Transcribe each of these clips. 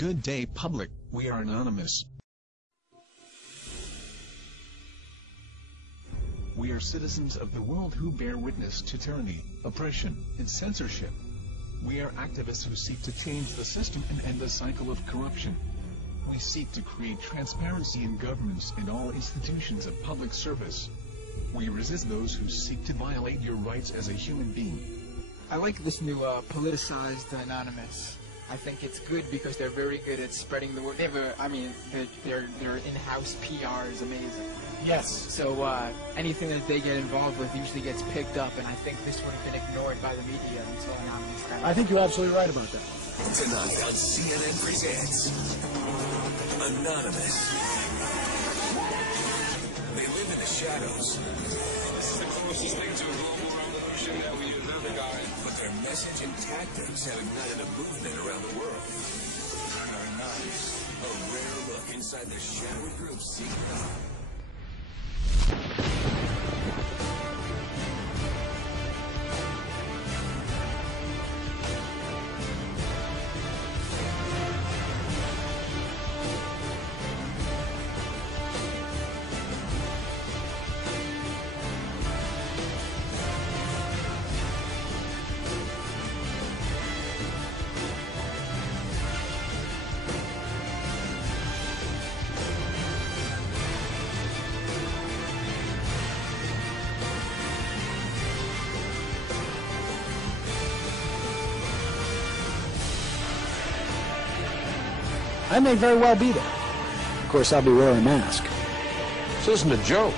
Good day, public. We are anonymous. We are citizens of the world who bear witness to tyranny, oppression, and censorship. We are activists who seek to change the system and end the cycle of corruption. We seek to create transparency in governments and all institutions of public service. We resist those who seek to violate your rights as a human being. I like this new politicized anonymous. I think it's good because they're very good at spreading the word. They have their in-house PR is amazing. Yes. So anything that they get involved with usually gets picked up, and I think this would have been ignored by the media until anonymous. I think you're absolutely right about that. Tonight on CNN Presents Anonymous. They live in the shadows. This is the closest thing to a global revolution that we have ever gotten. But their message and tactics have ignited a movement around the world. Anonymous, a rare look inside the shadowy group's secret. I may very well be there. Of course, I'll be wearing a mask. This isn't a joke,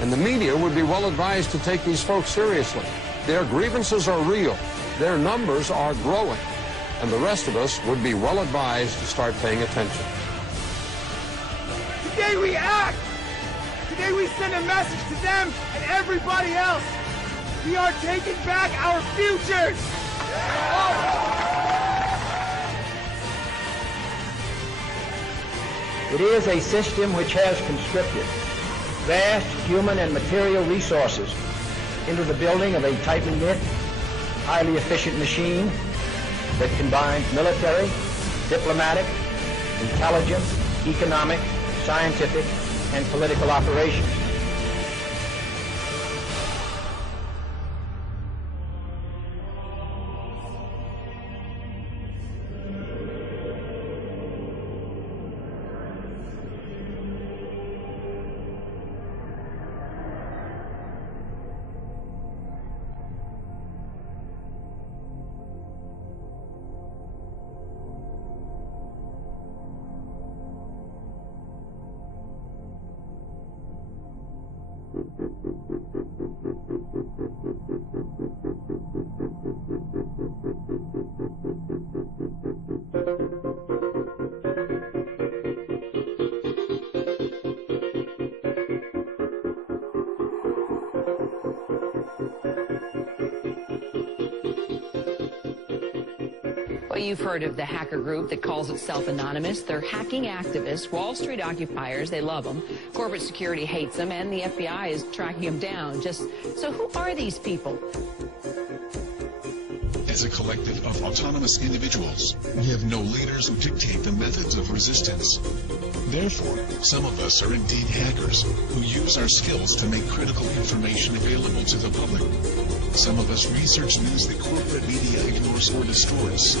and the media would be well advised to take these folks seriously. Their grievances are real, their numbers are growing, and the rest of us would be well advised to start paying attention. Today we act! Today we send a message to them and everybody else! We are taking back our futures! It is a system which has conscripted vast human and material resources into the building of a tightly knit, highly efficient machine that combines military, diplomatic, intelligence, economic, scientific, and political operations. Well, you've heard of the hacker group that calls itself Anonymous. They're hacking activists, Wall Street occupiers. They love them. Corporate security hates them, and the FBI is tracking them down. So who are these people? As a collective of autonomous individuals, we have no leaders who dictate the methods of resistance. Therefore, some of us are indeed hackers, who use our skills to make critical information available to the public. Some of us research news that corporate media ignores or destroys.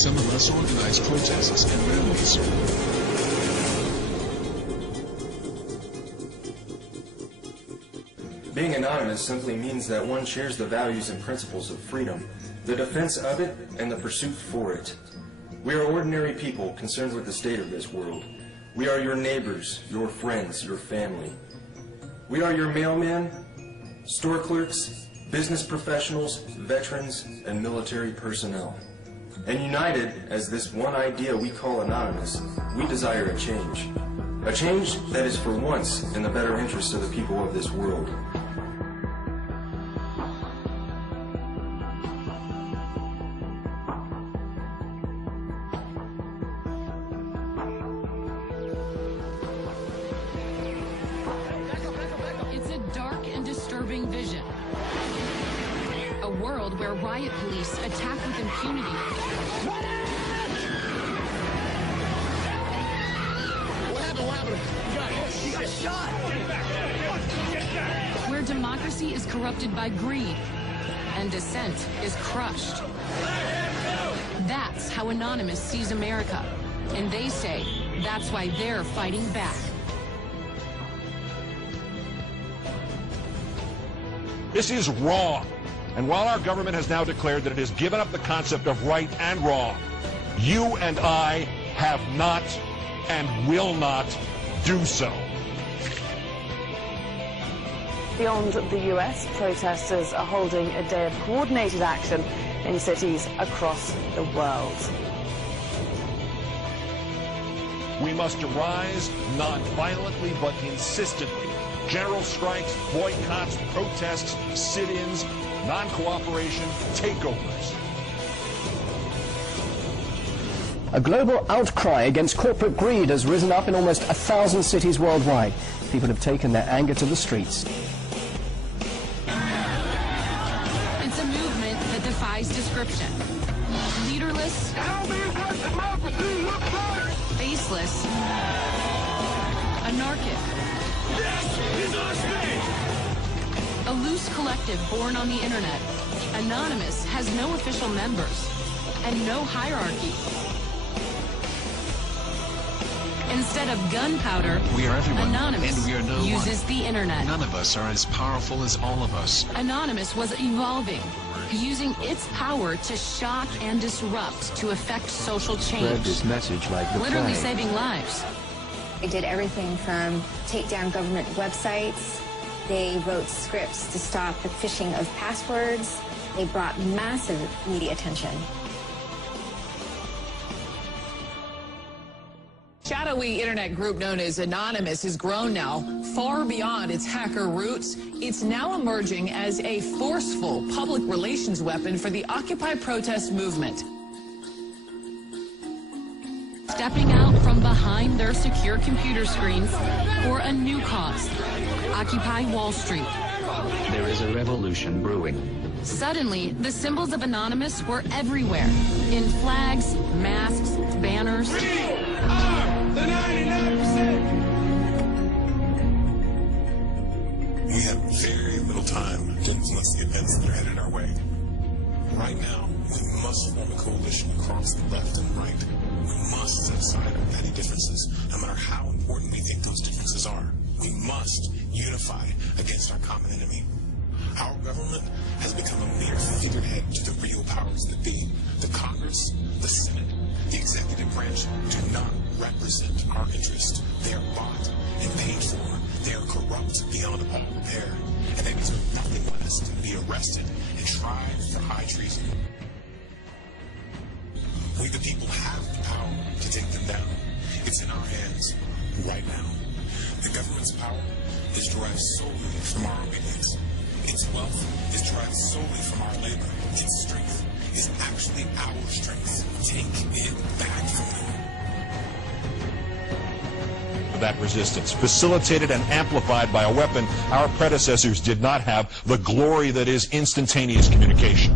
Some of us organize protests and rallies. Being anonymous simply means that one shares the values and principles of freedom, the defense of it, and the pursuit for it. We are ordinary people concerned with the state of this world. We are your neighbors, your friends, your family. We are your mailmen, store clerks, business professionals, veterans, and military personnel. And united as this one idea we call anonymous, we desire a change. A change that is for once in the better interest of the people of this world. It's a dark and disturbing vision. A world where riot police attack with impunity. Where democracy is corrupted by greed and dissent is crushed. That's how Anonymous sees America, and they say that's why they're fighting back. This is wrong. And while our government has now declared that it has given up the concept of right and wrong, you and I have not and will not do so. Beyond the US, protesters are holding a day of coordinated action in cities across the world. We must arise not violently but insistently. General strikes, boycotts, protests, sit-ins, non-cooperation, takeovers. A global outcry against corporate greed has risen up in almost 1,000 cities worldwide. People have taken their anger to the streets. It's a movement that defies description. Leaderless, faceless, anarchic. A loose collective born on the internet. Anonymous has no official members and no hierarchy. Instead of gunpowder, We are everyone, Anonymous and we are no uses one. the internet. None of us are as powerful as all of us. Anonymous was evolving, using its power to shock and disrupt to affect social Spread change. this message like the Literally plague. saving lives. They did everything from take down government websites. They wrote scripts to stop the phishing of passwords. They brought massive media attention. Shadowy internet group known as Anonymous has grown now far beyond its hacker roots. It's now emerging as a forceful public relations weapon for the Occupy protest movement. Stepping out from behind their secure computer screens for a new cause. Occupy Wall Street. There is a revolution brewing. Suddenly, the symbols of Anonymous were everywhere. In flags, masks, banners. The 99%! We have very little time to influence the events that are headed our way. Right now, we must form a coalition across the left and right. We must set aside our petty differences, no matter how important we think those differences are. We must unify against our common enemy. Our government has become a mere figurehead to the real powers that be. The Congress, the Senate, the executive branch do not represent our interest. They are bought and paid for. They are corrupt beyond all repair. And they deserve nothing less than to be arrested and tried for high treason. We the people have the power to take them down. It's in our hands right now. The government's power is derived solely from our obedience. Its wealth is derived solely from our labor. Its strength is actually our strength. Take it back from them. That resistance, facilitated and amplified by a weapon our predecessors did not have, the glory that is instantaneous communication.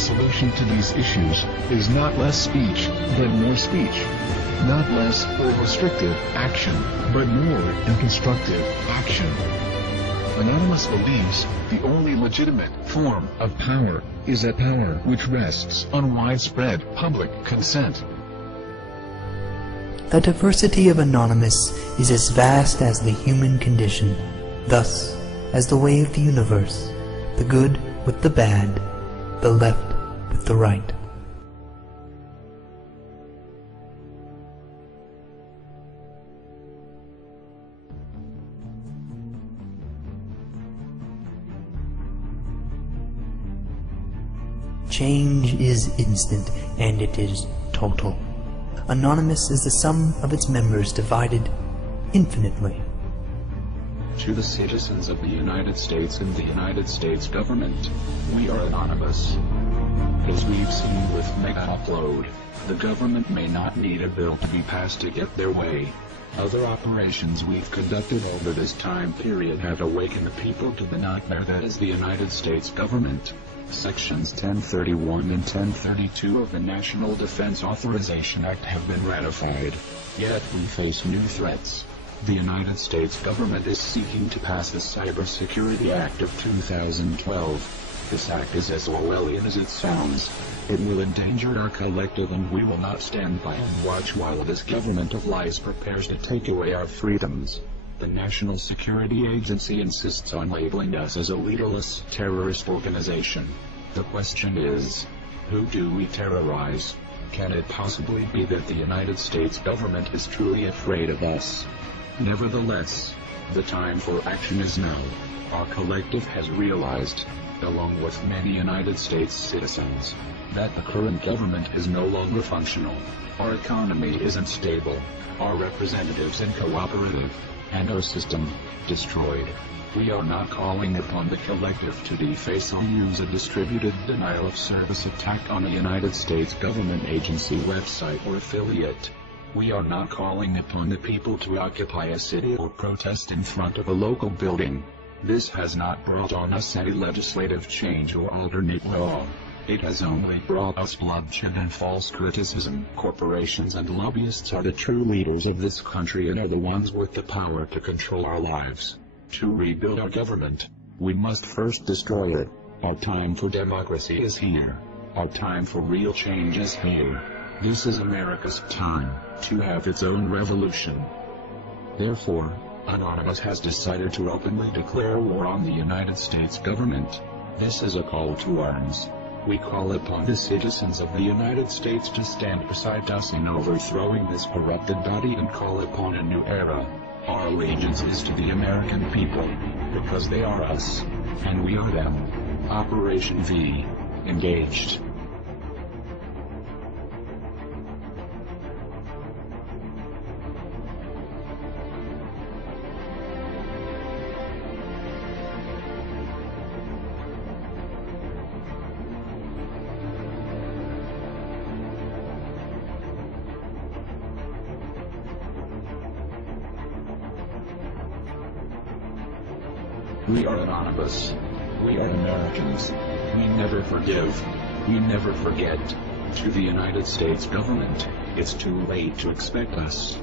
solution to these issues is not less speech, but more speech. Not less or restrictive action, but more and constructive action. Anonymous believes the only legitimate form of power is a power which rests on widespread public consent. The diversity of Anonymous is as vast as the human condition, thus, as the way of the universe, the good with the bad, the left with the right. Change is instant, and it is total. Anonymous is the sum of its members divided infinitely. To the citizens of the United States and the United States government, we are anonymous. As we've seen with Mega Upload, the government may not need a bill to be passed to get their way. Other operations we've conducted over this time period have awakened the people to the nightmare that is the United States government. Sections 1031 and 1032 of the National Defense Authorization Act have been ratified. Yet we face new threats. The United States government is seeking to pass the Cybersecurity Act of 2012. This act is as Orwellian as it sounds. It will endanger our collective, and we will not stand by and watch while this government of lies prepares to take away our freedoms. The National Security Agency insists on labeling us as a leaderless terrorist organization. The question is, who do we terrorize? Can it possibly be that the United States government is truly afraid of us? Nevertheless, the time for action is now. Our collective has realized, along with many United States citizens, that the current government is no longer functional. Our economy isn't stable, our representatives uncooperative, and our system destroyed. We are not calling upon the collective to deface or use a distributed denial of service attack on a United States government agency, website, or affiliate. We are not calling upon the people to occupy a city or protest in front of a local building. This has not brought on us any legislative change or alternate law. It has only brought us bloodshed and false criticism. Corporations and lobbyists are the true leaders of this country and are the ones with the power to control our lives. To rebuild our government, we must first destroy it. Our time for democracy is here. Our time for real change is here. This is America's time to have its own revolution. Therefore, Anonymous has decided to openly declare war on the United States government. This is a call to arms. We call upon the citizens of the United States to stand beside us in overthrowing this corrupted body and call upon a new era. Our allegiance is to the American people, because they are us, and we are them. Operation V. Engaged. We are anonymous. We are Americans. We never forgive. We never forget. To the United States government, it's too late to expect us.